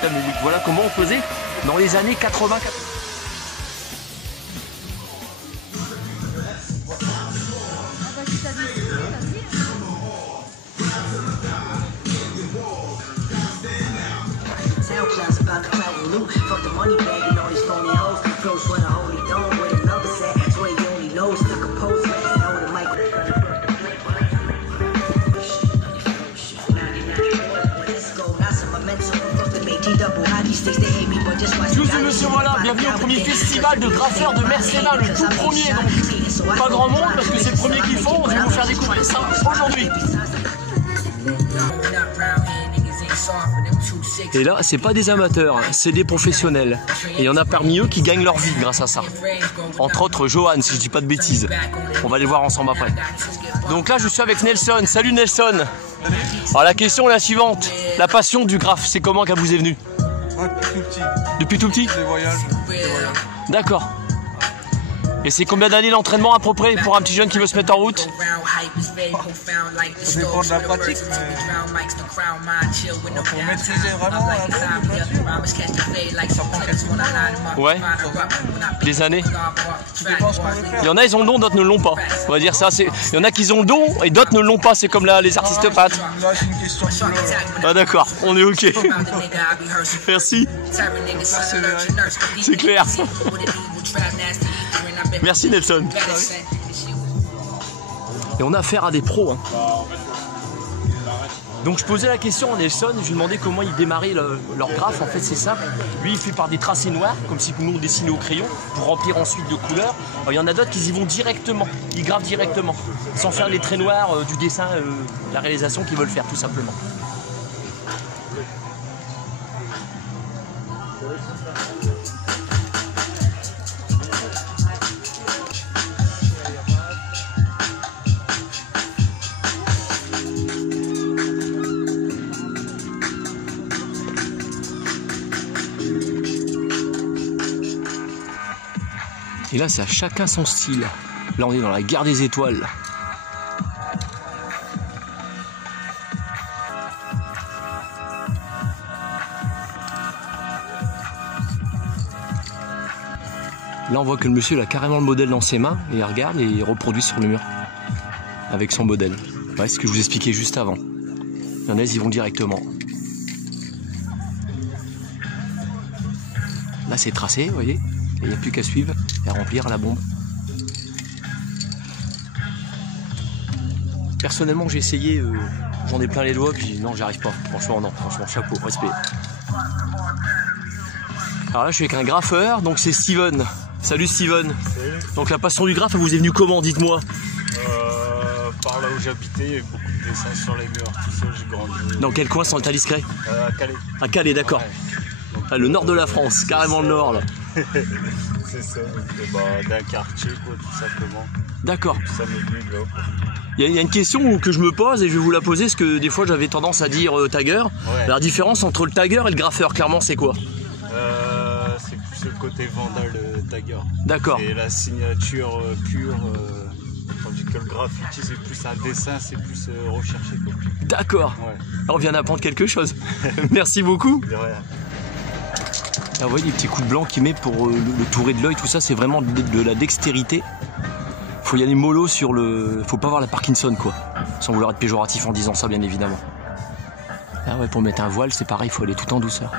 Putain, mais voilà comment on faisait dans les années 80. Monsieur, voilà, bienvenue au premier festival de graffeurs de Mercéna, le tout premier, donc pas grand monde parce que c'est le premier qu'ils font, on va vous faire découvrir ça aujourd'hui. Et là, c'est pas des amateurs, c'est des professionnels. Et il y en a parmi eux qui gagnent leur vie grâce à ça. Entre autres, Johan, si je dis pas de bêtises. On va les voir ensemble après. Donc là, je suis avec Nelson. Salut Nelson. Alors la question est la suivante. La passion du graphe, c'est comment qu'elle vous est venue? Depuis tout petit. Depuis tout petit? Des voyages. D'accord. Et c'est combien d'années l'entraînement à peu près pour un petit jeune qui veut se mettre en route? Ça dépend de la pratique, mais pour maîtriser vraiment la voiture, ça prend quelques mois. Ouais. Des années. Tout dépend ce qu'on veut faire. Il y en a, ils ont le don, d'autres ne l'ont pas. On va dire ça. Il y en a qui ont le don et d'autres ne l'ont pas. C'est comme là, les artistes peintres. Là, c'est une question de boulot. Ah d'accord, on est ok. Merci. C'est clair. Merci Nelson. Et on a affaire à des pros. Hein. Donc je posais la question à Nelson, je lui demandais comment ils démarraient leur graphe. En fait c'est simple, lui il fait par des tracés noirs, comme si nous on dessinait au crayon, pour remplir ensuite de couleurs. Alors, il y en a d'autres qui y vont directement, ils gravent directement, sans faire les traits noirs du dessin, la réalisation qu'ils veulent faire tout simplement. Et là, c'est à chacun son style. Là, on est dans la guerre des étoiles. Là, on voit que le monsieur il a carrément le modèle dans ses mains et il regarde et il reproduit sur le mur avec son modèle. Ouais, c'est ce que je vous expliquais juste avant. Il y en a, ils vont directement. Là, c'est tracé, vous voyez. Il n'y a plus qu'à suivre et à remplir la bombe. Personnellement, j'ai essayé, j'en ai plein les doigts, puis non, j'y arrive pas. Franchement, non, franchement, chapeau, respect. Alors là, je suis avec un graffeur, donc c'est Steven. Salut Steven. Salut. Donc la passion du graphe, elle vous est venue comment, dites-moi? Par là où j'habitais, il y avait beaucoup de dessins sur les murs, tout ça, j'ai grandi. Dans quel coin, sans état discret? À Calais. À Calais, d'accord. Ouais. Ah, le nord de la France, carrément le nord là. C'est ça, d'un quartier quoi, tout simplement. D'accord. Ça m'est venu de là. Il y a une question que je me pose et je vais vous la poser parce que des fois j'avais tendance à dire tagger. Ouais. La différence entre le tagger et le graffeur, clairement, c'est quoi? C'est plus le côté vandal tagger. D'accord. Et la signature pure, tandis que le graffiti c'est plus un dessin, c'est plus recherché quoi. D'accord. Ouais. On vient d'apprendre quelque chose. Merci beaucoup. De rien. Là, vous voyez les petits coups de blanc qu'il met pour le touré de l'œil, tout ça, c'est vraiment de la dextérité. Faut y aller mollo sur le... Faut pas avoir la Parkinson, quoi. Sans vouloir être péjoratif en disant ça, bien évidemment. Ah ouais, pour mettre un voile, c'est pareil, faut aller tout en douceur.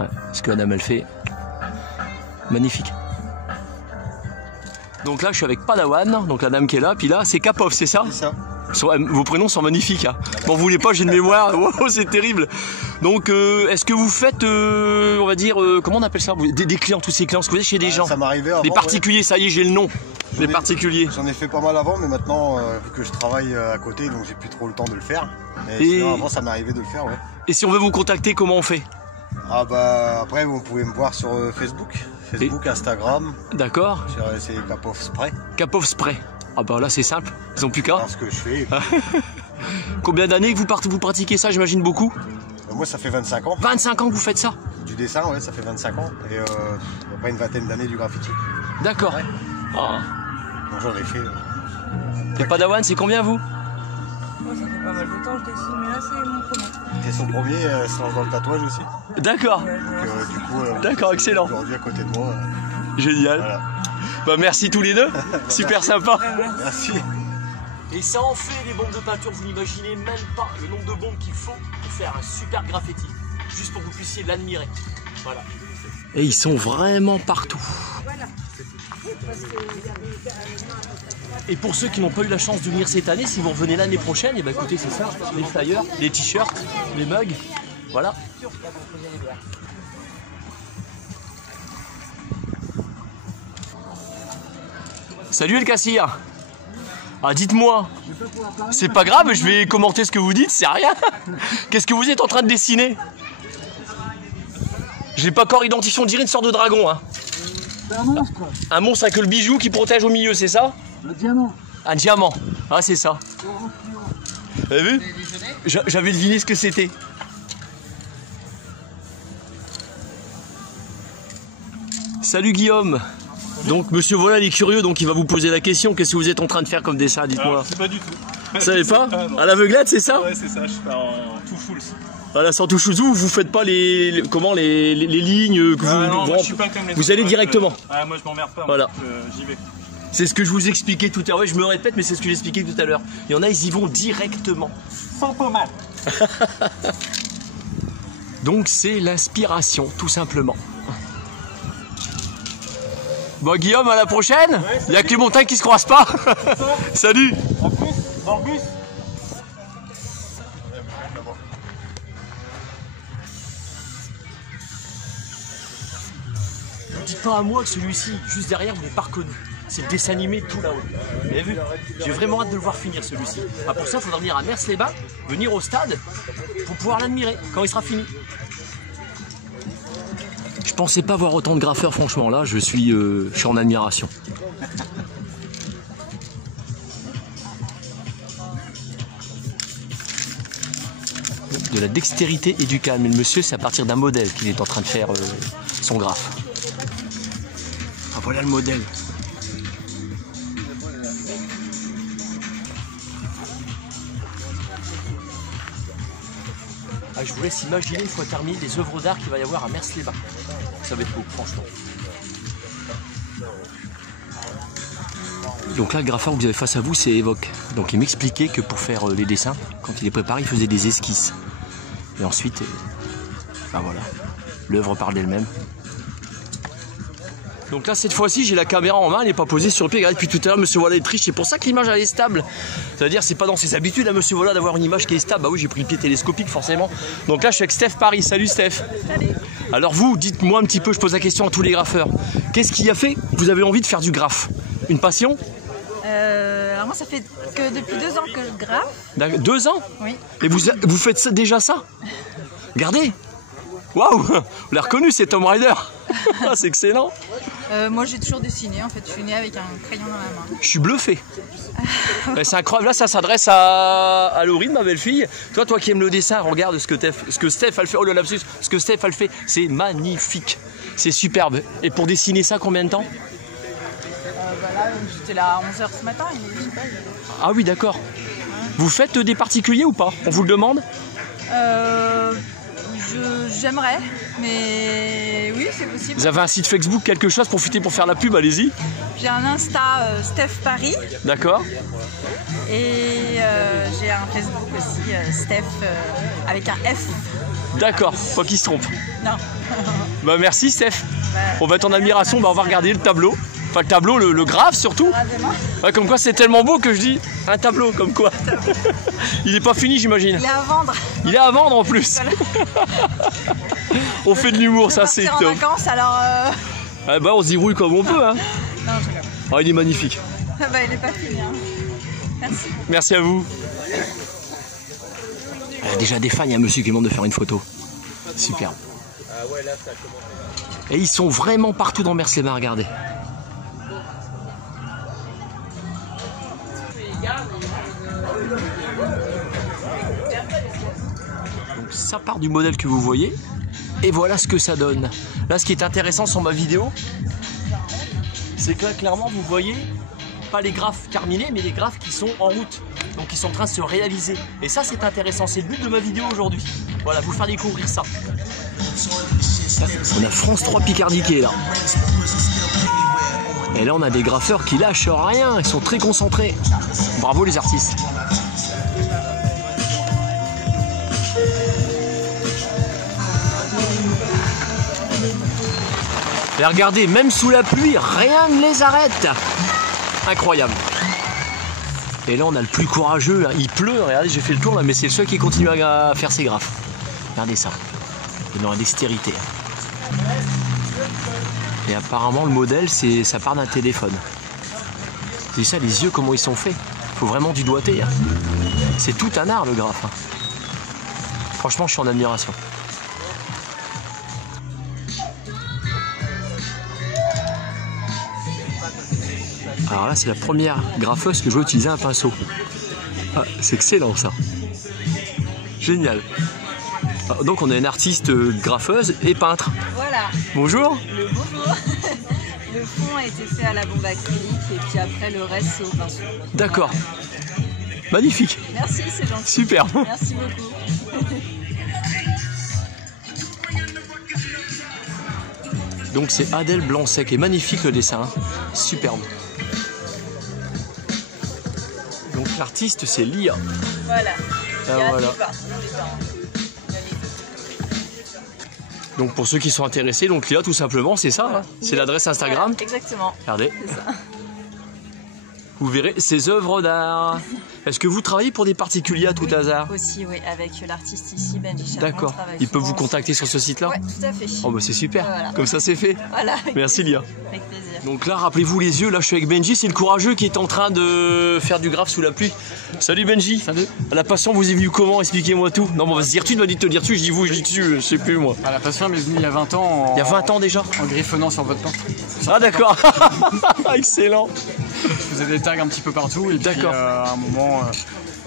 Ouais, ce que la dame, elle fait. Magnifique. Donc là, je suis avec Padawan, donc la dame qui est là, puis là, c'est Kapov, c'est ça? C'est ça. Vos prénoms sont magnifiques. Hein. Bon, vous voulez pas, j'ai une mémoire. Wow, c'est terrible. Donc, est-ce que vous faites, on va dire, comment on appelle ça, des clients, tous ces clients, ce que vous êtes chez des gens? Ça m'arrivait avant. Des particuliers, ouais. Ça y est, j'ai le nom. Des particuliers. J'en ai fait pas mal avant, mais maintenant, vu que je travaille à côté, donc j'ai plus trop le temps de le faire. Mais sinon, avant, ça m'arrivait de le faire, ouais. Et si on veut vous contacter, comment on fait? Ah bah, après, vous pouvez me voir sur Facebook, Instagram. D'accord. C'est Kapov Spray. Kapov Spray. Ah bah là, c'est simple. Ils ont plus qu'à. Ce que je fais. Combien d'années que vous pratiquez ça? J'imagine beaucoup. Moi, ça fait 25 ans. 25 ans que vous faites ça? Du dessin, ouais, ça fait 25 ans. Et après une vingtaine d'années du graffiti. D'accord. Ouais. Ah. Donc j'en ai fait. Et Padawan, c'est combien vous? moi ça fait pas mal de temps que je dessine, mais là c'est mon premier. C'est son premier, se lance dans le tatouage aussi. D'accord. Du coup, d'accord, excellent. Aujourd'hui à côté de moi. Génial. Voilà. Bah merci tous les deux. Super sympa. Merci. Et ça en fait des bombes de peinture, vous n'imaginez même pas le nombre de bombes qu'il faut pour faire un super graffiti. Juste pour que vous puissiez l'admirer. Voilà. Et ils sont vraiment partout. Voilà. Et pour ceux qui n'ont pas eu la chance de venir cette année, si vous revenez l'année prochaine, et bah écoutez, c'est ça, les flyers, les t-shirts, les mugs, voilà. Salut El Kassir. Ah dites-moi, c'est pas grave, je vais commenter ce que vous dites, c'est rien. Qu'est-ce que vous êtes en train de dessiner? J'ai pas encore identifié, on dirait une sorte de dragon. Hein. C'est un monstre. Un monstre avec le bijou qui protège au milieu, c'est ça? Un diamant. Un diamant, ah c'est ça. Vous avez vu? J'avais deviné ce que c'était. Salut Guillaume. Donc monsieur voilà il est curieux, donc il va vous poser la question. Qu'est-ce que vous êtes en train de faire comme dessin, dites-moi? C'est pas du tout. Vous savez pas? À l'aveuglette, c'est ça? Ouais, c'est ça, je fais en tout full. Voilà, sans touche vous faites pas les lignes que non, moi, je suis pas comme les vous allez directement. Moi je m'emmerde pas, voilà. J'y vais. C'est ce que je vous expliquais tout à l'heure. Ouais, je me répète, mais c'est ce que j'expliquais tout à l'heure. Il y en a, ils y vont directement. Sans pommade. Donc c'est l'inspiration, tout simplement. Bon Guillaume, à la prochaine. Ouais, il n'y a que les montagnes qui se croisent pas. Salut. À plus, dans le bus. Ne dites pas à moi que celui-ci, juste derrière, vous l'avez pas reconnu. C'est le dessin animé tout là-haut. Vous avez vu? J'ai vraiment hâte de le voir finir celui-ci. Ah, pour ça, il faudra venir à Mers-les-Bains, venir au stade, pour pouvoir l'admirer quand il sera fini. Je pensais pas voir autant de graffeurs, franchement. Là, je suis en admiration. De la dextérité et du calme. Et le monsieur, c'est à partir d'un modèle qu'il est en train de faire son graphe. Ah, voilà le modèle. Ah, je vous laisse imaginer une fois terminé les œuvres d'art qu'il va y avoir à Mers-les-Bains. Ça va être beau, franchement. Donc là, le graffeur que vous avez face à vous, c'est Evoque. Donc il m'expliquait que pour faire les dessins, quand il les préparait, il faisait des esquisses. Et ensuite, ben voilà, l'œuvre parle d'elle-même. Donc là, cette fois-ci, j'ai la caméra en main, elle n'est pas posée sur le pied. Regardez, depuis tout à l'heure, monsieur Voilà est triche. C'est pour ça que l'image, elle est stable. Ça veut dire, c'est pas dans ses habitudes, à monsieur Voilà, d'avoir une image qui est stable. Bah oui, j'ai pris le pied télescopique, forcément. Donc là, je suis avec Steph Paris. Salut, Steph. Salut. Alors vous, dites-moi un petit peu, je pose la question à tous les graffeurs. Qu'est-ce qui a fait que vous avez envie de faire du graphe? Une passion? Alors moi, ça fait que depuis 2 ans que je graffe. 2 ans? Oui. Et vous faites ça, déjà ça? Regardez. Waouh, vous l'avez reconnu, c'est Tom Rider. C'est excellent. Moi j'ai toujours dessiné, en fait je suis née avec un crayon dans la main. Je suis bluffé. C'est incroyable, là ça s'adresse à Laurine, ma belle-fille. Toi qui aimes le dessin, regarde ce que Steph a fait. Oh le lapsus, ce que Steph a fait, c'est magnifique. C'est superbe. Et pour dessiner ça, combien de temps? Là j'étais là à 11h ce matin, je sais pas. Ah oui d'accord. Vous faites des particuliers ou pas? On vous le demande? J'aimerais, mais oui, c'est possible. Vous avez un site Facebook, quelque chose, profitez pour faire la pub, allez-y. J'ai un Insta Steph Paris. D'accord. Et j'ai un Facebook aussi, Steph avec un F. D'accord, pas qu'il se trompe. Non. Bah merci Steph. Bah, on va être en admiration, bah on va regarder le tableau. Enfin le tableau, le graphe surtout. Ouais, comme quoi c'est tellement beau que je dis un tableau, comme quoi. Il n'est pas fini j'imagine. Il est à vendre. Il est à vendre en plus. Voilà. On fait de l'humour, ça c'est top. En vacances alors. Ah bah on se débrouille comme on peut hein. Non, je rigole. Oh, il est magnifique. Ah bah il n'est pas fini. Hein. Merci. Merci à vous. Il y a déjà des fans, il y a un monsieur qui demande de faire une photo. Superbe. Et ils sont vraiment partout dans Mers-les-Bains, regardez. Donc ça part du modèle que vous voyez. Et voilà ce que ça donne. Là, ce qui est intéressant sur ma vidéo, c'est que là, clairement, vous voyez pas les graphes terminés, mais les graphes qui sont en route. Donc ils sont en train de se réaliser. Et ça c'est intéressant, c'est le but de ma vidéo aujourd'hui. Voilà, vous faire découvrir ça. On a France 3 Picardie qui est là. Et là on a des graffeurs qui lâchent rien, ils sont très concentrés. Bravo les artistes. Et regardez, même sous la pluie, rien ne les arrête. Incroyable. Et là on a le plus courageux, là. Il pleut, regardez j'ai fait le tour là, mais c'est le seul qui continue à faire ses graphes. Regardez ça, il est dans la dextérité. Et apparemment le modèle ça part d'un téléphone. C'est ça, les yeux comment ils sont faits. Faut vraiment du doigté. Hein. C'est tout un art le graphe. Hein. Franchement je suis en admiration. Alors là c'est la première graffeuse que je vais utiliser un pinceau. Ah, c'est excellent ça. Génial. Alors, donc on a une artiste graffeuse et peintre. Voilà. Bonjour. Bonjour. Le fond a été fait à la bombe acrylique et puis après le reste c'est au pinceau. D'accord. Magnifique. Merci, c'est gentil. Super. Merci beaucoup. Donc c'est Adèle Blanc-Sec et magnifique le dessin. Hein. Superbe. Donc l'artiste c'est Lia. Voilà. Voilà. Donc pour ceux qui sont intéressés, donc Lia tout simplement, c'est ça, hein. C'est l'adresse Instagram. Voilà, exactement. Regardez. C'est ça. Vous verrez ses œuvres d'art. Est-ce que vous travaillez pour des particuliers à tout hasard? Aussi, oui, avec l'artiste ici, Benji. D'accord. Ils peuvent vous contacter sur ce site-là? Oui, tout à fait. Oh bah c'est super. Voilà. Comme ça c'est fait. Voilà. Merci Lia. Avec plaisir. Donc là, rappelez-vous les yeux, là je suis avec Benji, c'est le courageux qui est en train de faire du graphe sous la pluie. Salut Benji. Salut. La passion vous est venue comment? Expliquez-moi tout. Non, bon, on va se dire tu, tu m'as dit de te dire tu, je dis vous, je dis tu, je sais plus moi. Ah, la passion m'est venue il y a 20 ans. Il y a 20 ans déjà? En griffonnant sur votre porte. Ah d'accord. Excellent. Je faisais des tags un petit peu partout et puis à un moment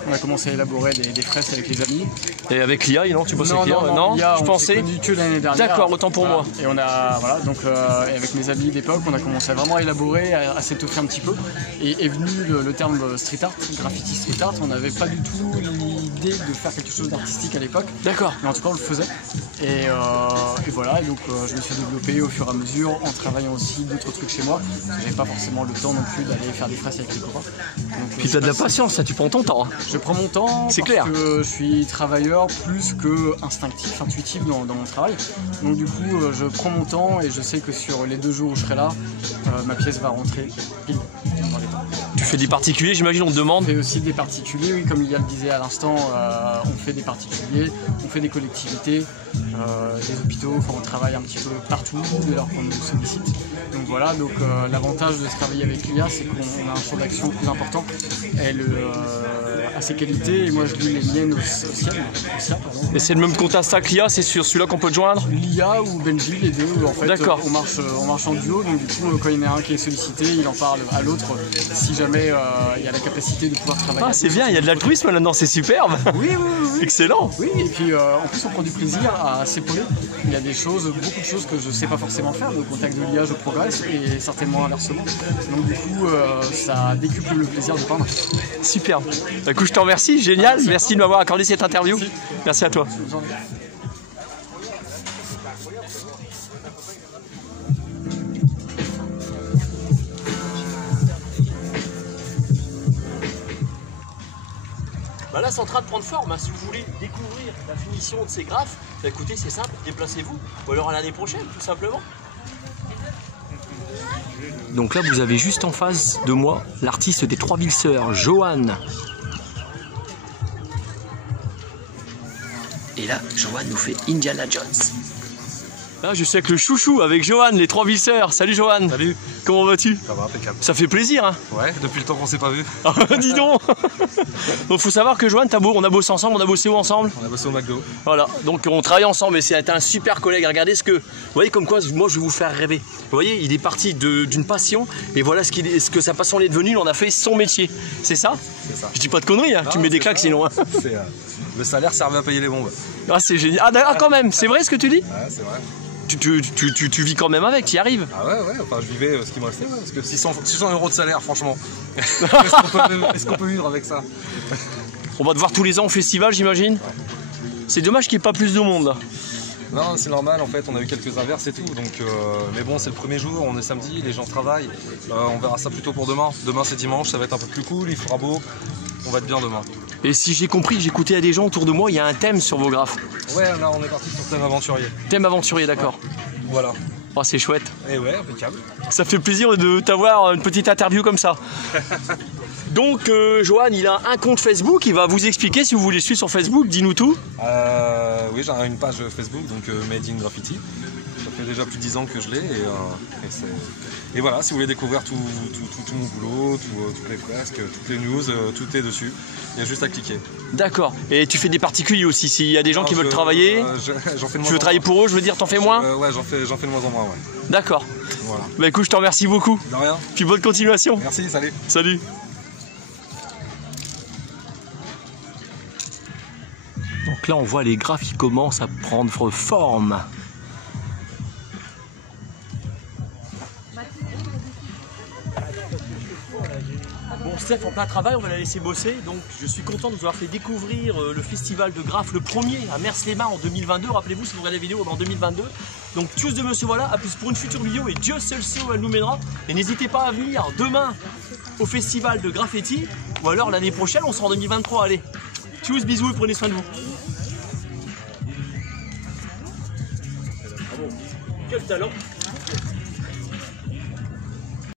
on a commencé à élaborer des fresques avec les amis. Et avec l'IA, non? Tu bosses avec l'IA? Non, je pensais. On s'est connus que l'année dernière. D'accord, autant pour moi. Et on a, voilà, donc avec mes amis d'époque, on a commencé vraiment à élaborer, à s'étoffer un petit peu. Et est venu le terme street art, graffiti street art. On n'avait pas du tout l'idée de faire quelque chose d'artistique à l'époque. D'accord. Mais en tout cas, on le faisait. Et voilà, et donc je me suis développé au fur et à mesure en travaillant aussi d'autres trucs chez moi. J'avais pas forcément le temps non plus d'aller faire des fresques avec les copains. Donc, puis t'as de la patience, ça, tu prends ton temps. Hein. Je prends mon temps. C'est clair. Parce que je suis travailleur plus que instinctif, intuitif dans mon travail. Donc du coup, je prends mon temps et je sais que sur les 2 jours où je serai là, ma pièce va rentrer pile dans les temps. Tu fais des particuliers, j'imagine, on te demande? On fait aussi des particuliers, oui, comme Lilia le disait à l'instant, on fait des particuliers, on fait des collectivités, des hôpitaux, enfin on travaille un petit peu partout dès lors qu'on nous sollicite. Donc voilà, donc l'avantage de travailler avec Lilia, c'est qu'on a un champ d'action plus important. Elle a ses qualités et moi je lis les miennes au sien. Et c'est le même compte Insta que Lia, c'est sur celui-là qu'on peut te joindre? Lia ou Benji, les deux, en fait, d'accord. On marche en duo, donc du coup quand il y en a un qui est sollicité, il en parle à l'autre si jamais il y a la capacité de pouvoir travailler. Ah c'est bien, il y a de l'altruisme là-dedans, c'est superbe. Oui. Excellent. Oui, et puis en plus on prend du plaisir à s'épauler. Il y a des choses, beaucoup de choses que je ne sais pas forcément faire, mais au contact de l'IA je progresse et certainement inversement. Donc du coup ça décuple le plaisir de peindre. Superbe. Du coup je te remercie, génial, merci de m'avoir accordé cette interview. Merci à toi. Bah là c'est en train de prendre forme, hein. Si vous voulez découvrir la finition de ces graphes, bah écoutez c'est simple, déplacez-vous, ou alors à l'année prochaine tout simplement. Donc là vous avez juste en face de moi l'artiste des 3000 sœurs, Joanne. Et là, Joanne nous fait Indiana Jones. Là, je suis avec le chouchou, avec Joanne, les 3000 sœurs. Salut Joanne. Salut. Comment vas-tu? Ça va, impeccable. Ça fait plaisir, hein? Ouais, depuis le temps qu'on s'est pas vu. Dis donc. Donc faut savoir que Joanne, on a bossé ensemble, on a bossé où ensemble? On a bossé au McDo. Voilà, donc on travaille ensemble et c'est un super collègue. Regardez ce que... Vous voyez comme quoi, moi je vais vous faire rêver. Vous voyez, il est parti d'une passion et voilà ce que sa passion est devenue, il en a fait son métier. C'est ça? C'est ça. Je dis pas de conneries, hein. Tu me mets des claques sinon. Hein. Le salaire servait à payer les bombes. Ah c'est génial. Ah quand même, c'est vrai ce que tu dis? Ouais, c'est vrai. tu vis quand même avec, tu y arrives. Ah ouais, enfin je vivais ce qui me restait, parce que 600 € de salaire, franchement. Est-ce qu'on peut vivre avec ça? On va te voir tous les ans au festival, j'imagine. Ouais. C'est dommage qu'il n'y ait pas plus de monde là. Non, c'est normal, en fait, on a eu quelques averses et tout, donc mais bon, c'est le premier jour, on est samedi, les gens travaillent, on verra ça plutôt pour demain. Demain c'est dimanche, ça va être un peu plus cool, il fera beau, on va être bien demain. Et si j'ai compris, j'ai écouté à des gens autour de moi, il y a un thème sur vos graphes. Ouais, là on est parti sur thème aventurier. Thème aventurier, d'accord. Ouais. Voilà. Oh, c'est chouette. Et ouais, impeccable. Ça fait plaisir de t'avoir une petite interview comme ça. Donc, Johan, il a un compte Facebook, il va vous expliquer si vous voulez suivre sur Facebook, dis-nous tout. Oui, j'ai une page Facebook, donc Made in Graffiti. Ça fait déjà plus de 10 ans que je l'ai, et voilà, si vous voulez découvrir tout mon boulot, toutes les fresques, toutes les news, tout est dessus. Il y a juste à cliquer. D'accord. Et tu fais des particuliers aussi, s'il y a des gens qui veulent travailler, j'en fais de tu veux travailler pour eux, je veux dire, t'en fais moins? Ouais, j'en fais de moins en moins, ouais. D'accord. Voilà. Bah écoute, je te remercie beaucoup. De rien. Puis bonne continuation. Merci, salut. Salut. Donc là, on voit les graphes qui commencent à prendre forme. Bon, Steph, en plein travail, on va la laisser bosser. Donc, je suis content de vous avoir fait découvrir le festival de graphes, le premier à Mers-les-Mains en 2022. Rappelez-vous, si vous regardez la vidéo, en 2022. Donc, tchuss de Monsieur Voilà, à plus pour une future vidéo et Dieu seul sait où elle nous mènera. Et n'hésitez pas à venir demain au festival de graffiti ou alors l'année prochaine, on sera en 2023. Allez, tchuss, bisous et prenez soin de vous. Quel talent!